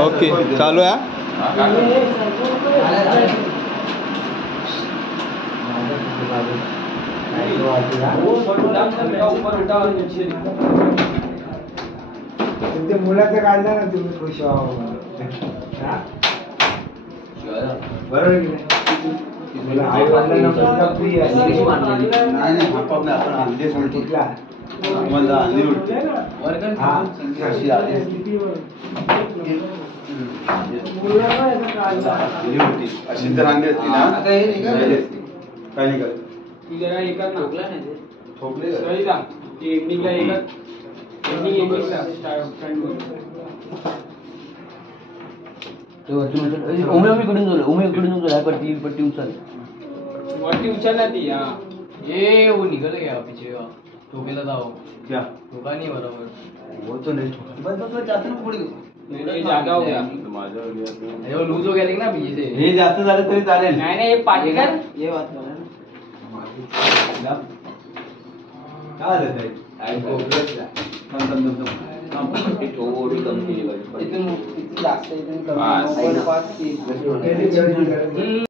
Okay चालू आहे मुलाचं काढलं ना तुम्ही खुश बरोबर की नाही आई वडिलांना फ्री आहे आपण आणले कुठला मला आणली उलटी हा अशी आली अशी तर आणली असती ना काही नाही करत जरा एकात ठोकला नाही ते ठोकले सहीला एंडिंगला एकात एंडिंगला पट्टी उचल वरती उचलला ती हा ये वो निकल गया पीछे का ठोकेला जाओ क्या ठोका नहीं बराबर वो तो नहीं ठोका बस जाते ना पुढे नाही जागा हो गया अरे वो लूज हो गया देख ना पीछे से हे जास्त झालं तरी चालेल नाही नाही हे पाठी कर ये बात कर काय झालं ते इथून जास्त इथून पाच. कमी 9.5 30